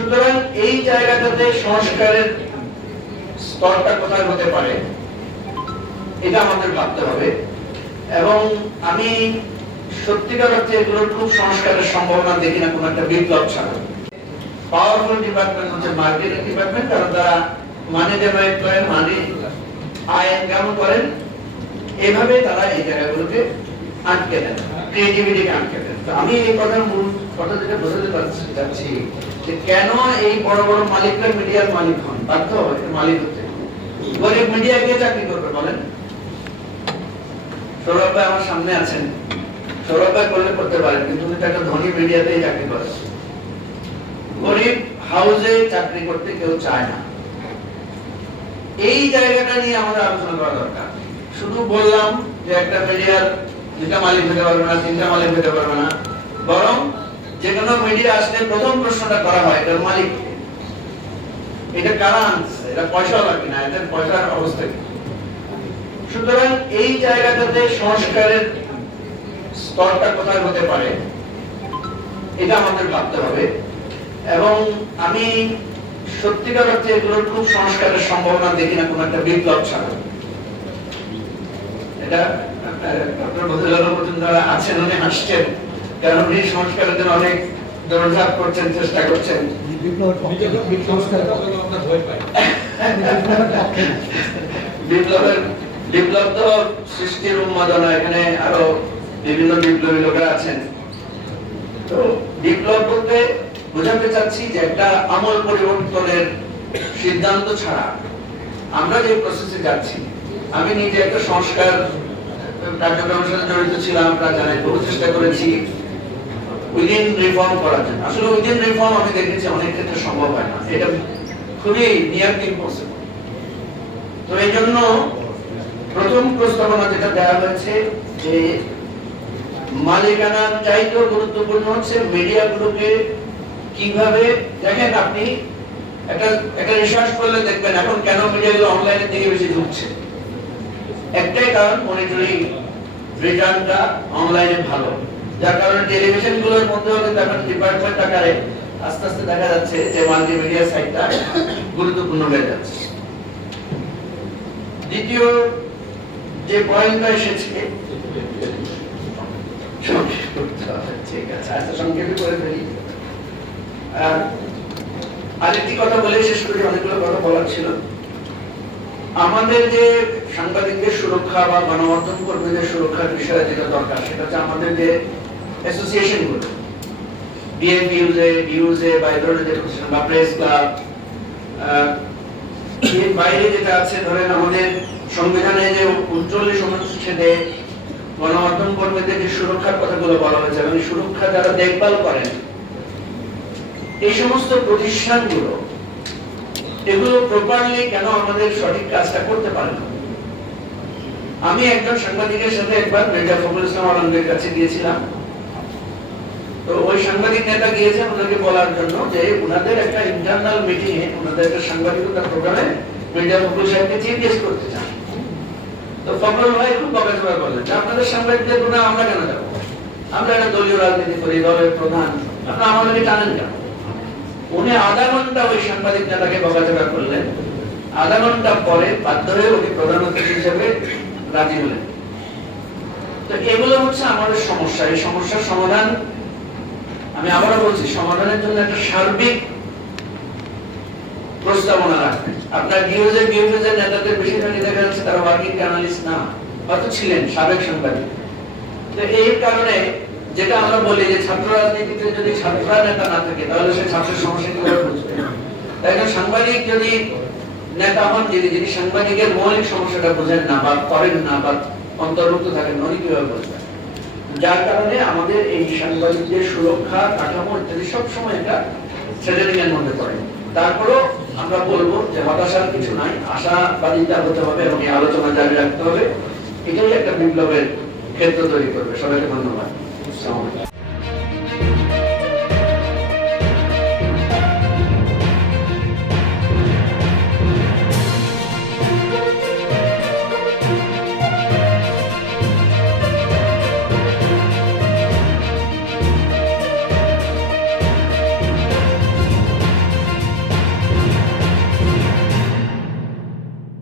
সুতরাং এই জায়গাটাতে সংস্কারের স্তরটা কোথায় হতে পারে এটা আমাদের ভাবতে হবে। এবং আমি সত্যিকার অর্থে এগুলোর খুব সংস্কারের সম্ভাবনা দেখি না কোনো একটা বিপ্লব ছাড়া। পাওয়ারফুল ডিপার্টমেন্ট হচ্ছে মার্কেটিং ডিপার্টমেন্ট, কারণ তারা মানি জেনারেট করেন, মানি আয় ইনকাম করেন, এভাবে তারা এই জায়গাগুলোকে আটকে দেন, ক্রিয়েটিভিটিকে আটকে দেন। তো আমি এই কথার মূল কথা যেটা বোঝাতে চাচ্ছি যে কেন এই বড় বড় মালিকরা মিডিয়ার মালিক হন, বাধ্য হয় মালিক হতে। গরিব মিডিয়া কে চাকরি করবে বলেন? সৌরভ ভাই আমার সামনে আছেন, সৌরভ ভাই করলে করতে পারেন, কিন্তু উনি তো একটা ধনী মিডিয়াতেই চাকরি করে। গরিব হাউসে চাকরি করতে কেউ চায় না। এই জায়গাটা নিয়ে আমাদের আলোচনা করা দরকার। শুধু বললাম যে একটা মিডিয়ার দুটা মালিক হতে পারবে না, তিনটা মালিক হতে পারবে না, বরং যে কোনো মিডিয়া আসলে প্রথম প্রশ্নটা করা হয় এটার মালিক, এটা কারা আনছে, এটা পয়সা লাগে না, এদের পয়সার অবস্থা কি। সুতরাং এই জায়গাটাতে সংস্কারের স্তরটা কোথায় হতে পারে এটা আমাদের ভাবতে হবে। এবং আমি সত্যিকার অর্থে এগুলোর খুব সংস্কারের সম্ভাবনা দেখি না কোনো একটা বিপ্লব ছাড়া। এটা ডক্টর বদরুল মজুমদার আছেন, উনি হাসছেন, কারণ উনি সংস্কারের জন্য অনেক দৌড়ঝাঁপ করছেন, চেষ্টা করছেন। বিপ্লব তো সৃষ্টির উন্মাদনা, এখানে আরো বিভিন্ন বিপ্লবী লোকেরা আছেন। তো বিপ্লব বলতে বোঝাতে চাচ্ছি যে একটা আমল পরিবর্তনের সিদ্ধান্ত ছাড়া আমরা যে প্রসেসে যাচ্ছি। আমি নিজে একটা সংস্কার কার্যক্রমের সাথে জড়িত ছিলাম, আপনারা জানেন, বহু চেষ্টা করেছি উইদিন রিফর্ম করার জন্য। আসলে উইদিন রিফর্ম আমি দেখেছি অনেক ক্ষেত্রে সম্ভব হয় না, এটা খুবই নিয়ার ইম্পসিবল। তো এই জন্য প্রথম প্রস্তাবনা যেটা দেওয়া হয়েছে যে মালিকানার চাইতেও গুরুত্বপূর্ণ হচ্ছে মিডিয়াগুলোকে কিভাবে, দেখেন আপনি একটা রিসার্চ করলে দেখবেন এখন কেন মিডিয়াগুলো অনলাইনের দিকে বেশি ঝুঁকছে। একটাই কারণ, মনিটরিং রিটার্নটা অনলাইনে ভালো, যার কারণে টেলিভিশন গুলোর মধ্যেও কিন্তু এখন ডিপার্টমেন্ট আকারে আস্তে আস্তে দেখা যাচ্ছে যে মাল্টিমিডিয়া সাইটটা গুরুত্বপূর্ণ হয়ে যাচ্ছে। দ্বিতীয় যে পয়েন্টটা এসেছে, ঠিক আছে আচ্ছা সংক্ষেপে করে ফেলি। আরেকটি কথা বলে শেষ করি, অনেকগুলো কথা বলার ছিল। আমাদের যে সাংবাদিকদের সুরক্ষা বা গণমাধ্যম কর্মীদের সুরক্ষার বিষয়ে যেটা দরকার, সেটা হচ্ছে আমাদের যে অ্যাসোসিয়েশন গুলো, বিএফইউজে বা এই ধরনের যে প্রতিষ্ঠান বা প্রেস ক্লাব, এর বাইরে যেটা আছে, ধরেন আমাদের সংবিধানে যে 39 অনুচ্ছেদে গণমাধ্যম কর্মীদের যে সুরক্ষার কথাগুলো বলা হয়েছে এবং সুরক্ষা যারা দেখভাল করেন, এই সমস্ত প্রতিষ্ঠানগুলো এগুলো প্রপারলি কেন আমাদের সঠিক কাজটা করতে পারে না। আমি একজন সাংবাদিকের সাথে একবার মির্জা ফখরুল ইসলাম আলমগীরের কাছে গিয়েছিলাম। তো ওই সাংবাদিক নেতা গিয়েছেন ওনাকে বলার জন্য যে ওনাদের একটা ইন্টারনাল মিটিং এ, ওনাদের একটা সাংবাদিকতা প্রোগ্রামে মির্জা ফখরুল সাহেবকে চিফ গেস্ট করতে চান। তো ফখরুল ভাই খুব বকাঝকা করলেন যে আপনাদের সাংবাদিকদের প্রোগ্রামে আমরা কেন যাবো, আমরা একটা দলীয় রাজনীতি করি, দলের প্রধান, আপনারা আমাদেরকে টানেন কেন। উনি আধা ঘন্টা ওই সাংবাদিক নেতাকে বকাঝকা করলেন। আধা ঘন্টা পরে বাধ্য হয়ে উনি প্রধান অতিথি হিসেবে রাজি হলেন। তো এগুলো হচ্ছে আমাদের সমস্যা। এই সমস্যার সমাধান, আমি আবারও বলছি, সমাধানের জন্য একটা সার্বিক প্রস্তাবনা রাখবেন। আপনার বিএফএস নেতাদের বেশিরভাগই দেখা যাচ্ছে তারা ওয়ার্কিং জার্নালিস্ট না, হয়তো ছিলেন সাবেক সাংবাদিক। তো এই কারণে যেটা আমরা বলি যে ছাত্র রাজনীতিতে যদি ছাত্ররা নেতা না থাকে তাহলে সে ছাত্রের সমস্যা কিভাবে বুঝবে। তাই না, সাংবাদিক যদি নেতা হন, যিনি সাংবাদিকের মৌলিক সমস্যাটা বোঝেন না বা করেন না বা অন্তর্ভুক্ত থাকেন, উনি কিভাবে বুঝবেন। যার কারণে আমাদের এই সাংবাদিকদের সুরক্ষা, কাঠামো ইত্যাদি সবসময় এটা থ্রেটেনিং এর মধ্যে পড়ে। তারপরেও আমরা বলবো যে হতাশার কিছু নাই, আশাবাদিতা হতে হবে এবং এই আলোচনা জারি রাখতে হবে। এটাই একটা বিপ্লবের ক্ষেত্র তৈরি করবে। সবাইকে ধন্যবাদ।